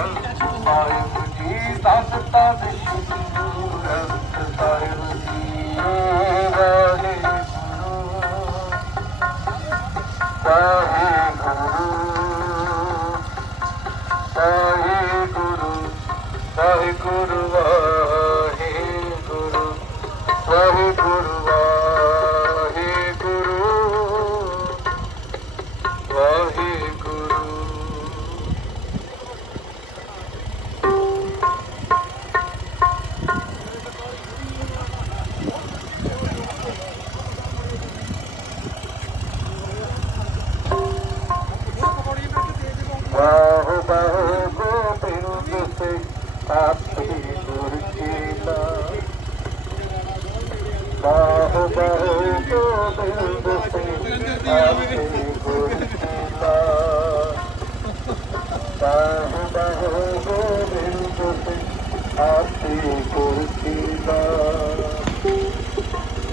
ਸਤਿ ਜੀ ਸਤਿ ਤਦ বাহু বাহু গোবিন্দ আপনি করছি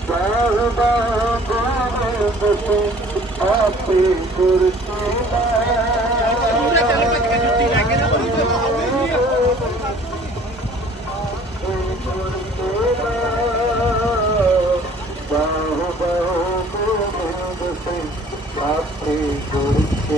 বাহু বাহু গোবিন্দ আপনি করছি আপনি করছি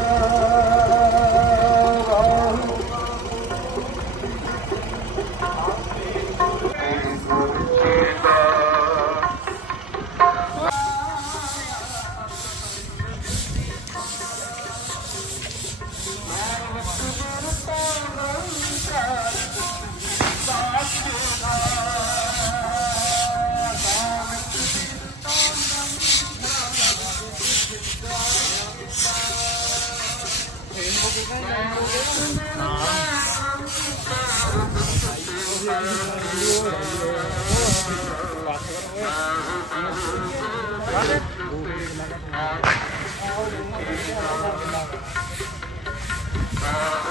Uh...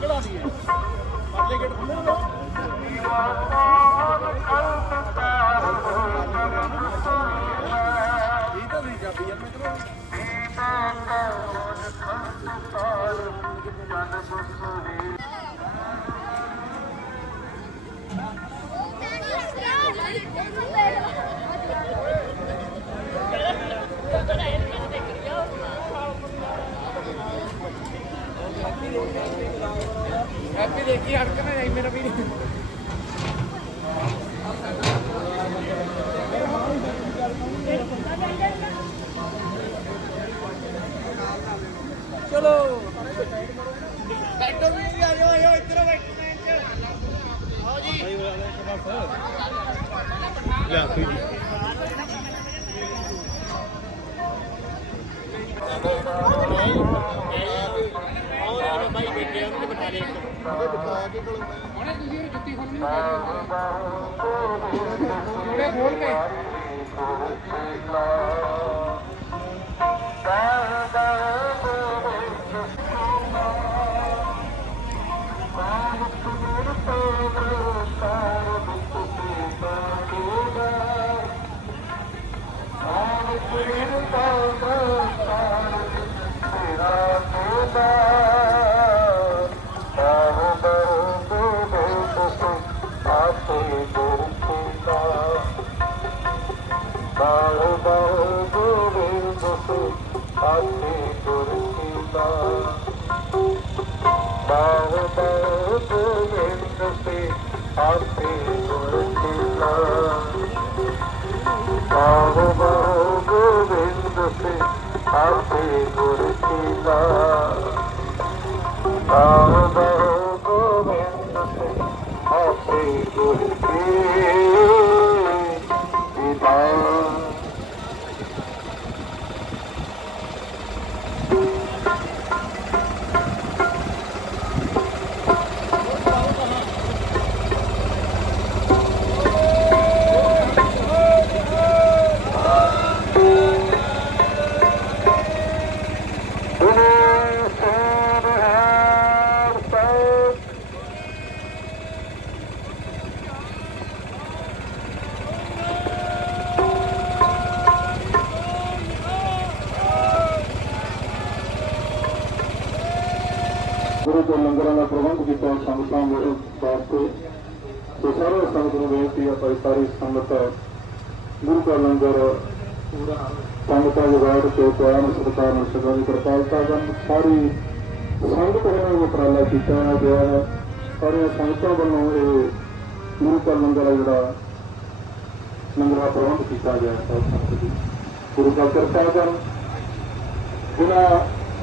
ਕਢਾ ਦਈਏ ਪਰਲੇ ਗੇਟ ਖੁੱਲੇ ਨੇ ਇਹ ਤਾਂ ਨਹੀਂ ਚਾਬੀ ਯਾਰ ਮਿੱਤਰੋ ਹੈਪੀ ਦੇਖੀ ਹੜਕ ਨਾ ਜਾਈ ਮੇਰਾ ਵੀ। ਚਲੋ। ਬੈਠੋ ਵੀ ਆ ਜਾਓ ਆਇਓ ਇੱਧਰ ਬੈਠੋ ਮੈਂ ਆਓ ਜੀ। ਲਿਆ ਕੋਈ ਹੁਣੇ ਤੁਸੀਂ ਇਹ ਜੁੱਤੀ ਖੋਲਣੀ ਜੁੜੇ ਖੋਲ ਕੇ। ਬਾਹੂ Uh, ਕੀਤਾ ਸੰਗਤਾਂ ਦੇ ਵਾਸਤੇ। ਤੇ ਸਾਰੇ ਸੰਗਤ ਨੂੰ ਬੇਨਤੀ ਹੈ ਭਾਈ, ਸਾਰੀ ਸੰਗਤ ਗੁਰੂ ਦਾ ਲੰਗਰ ਸੰਗਤਾਂ ਦੇ ਬਾੜ ਕੇ ਪਿਆਰ ਸਤਿਕਾਰ ਨਾਲ ਸਦਾ ਦੀ ਕਿਰਪਾਲਤਾ ਦਾ ਸਾਰੀ ਸੰਗਤ ਵੱਲੋਂ ਉਪਰਾਲਾ ਕੀਤਾ ਗਿਆ ਹੈ ਸਾਰੀਆਂ ਸੰਗਤਾਂ ਵੱਲੋਂ ਇਹ ਗੁਰੂ ਦਾ ਲੰਗਰ ਜਿਹੜਾ ਲੰਗਰ ਦਾ ਪ੍ਰਬੰਧ ਕੀਤਾ ਗਿਆ ਹੈ ਸੰਗਤ ਗੁਰੂ ਦਾ ਕਿਰਪਾ ਕਰਨ। ਬਿਨਾਂ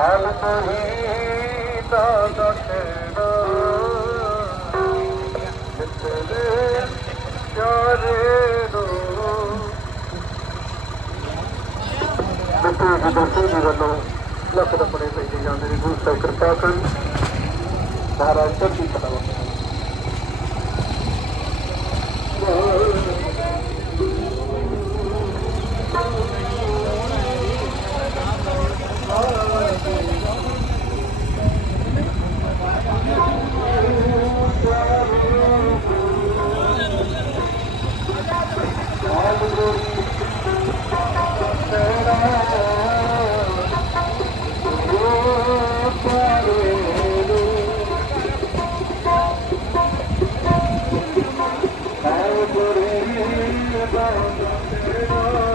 ਹਾਲ ਤਹੀ ਦਾ ਦਸਣਾ। ਕਿਤਨੇ ਚਾਰੇ ਦੋ ਬਿੱਟੂ ਜੀ ਦਰਸ਼ਨ ਜੀ ਵੱਲੋਂ ਲੱਖ ਦਾ ਬੜੇ ਪੈਸੇ ਜਾਂਦੇ ਨੇ ਗੁਰੂ ਸਾਹਿਬ ਕਿਰਪਾ ਕਰਨ। ਮਹਾਰਾਜ ਸਭ ਦੀ ਪਤਾ Senhor.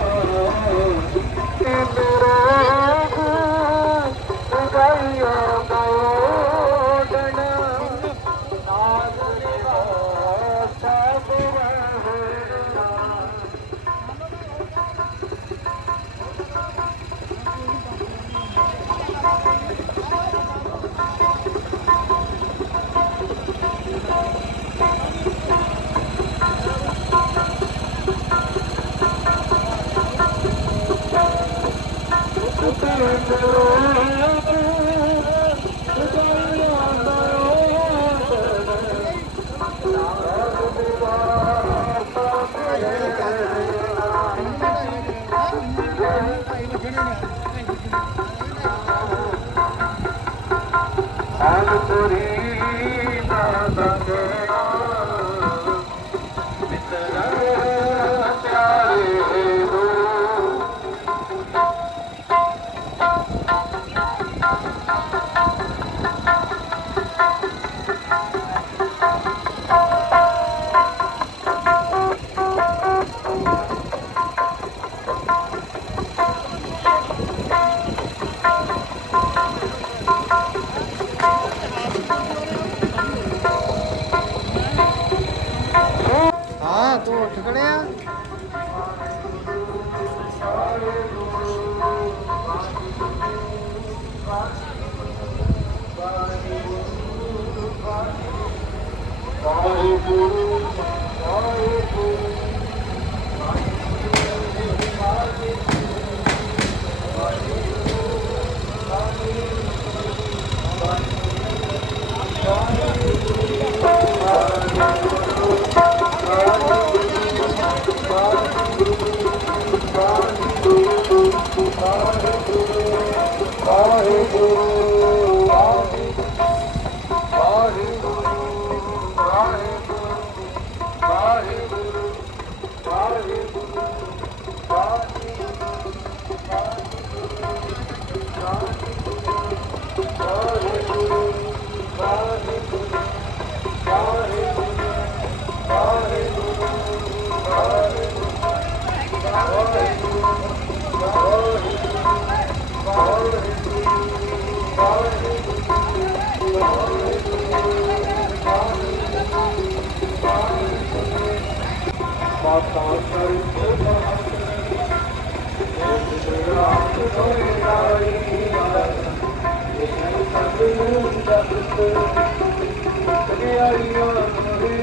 这个呢？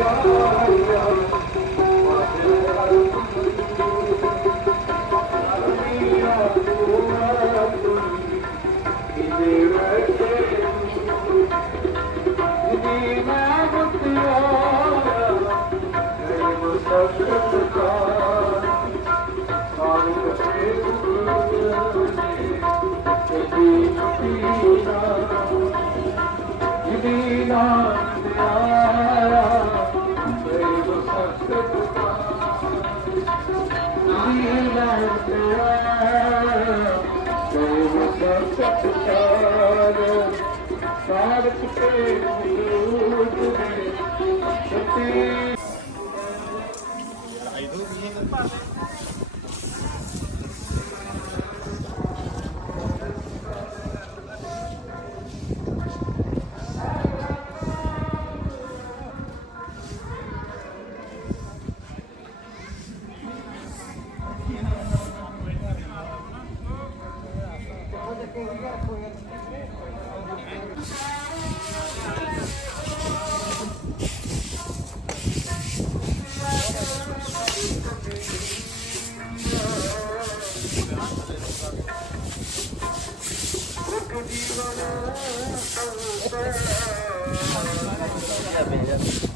Yeah. যাবে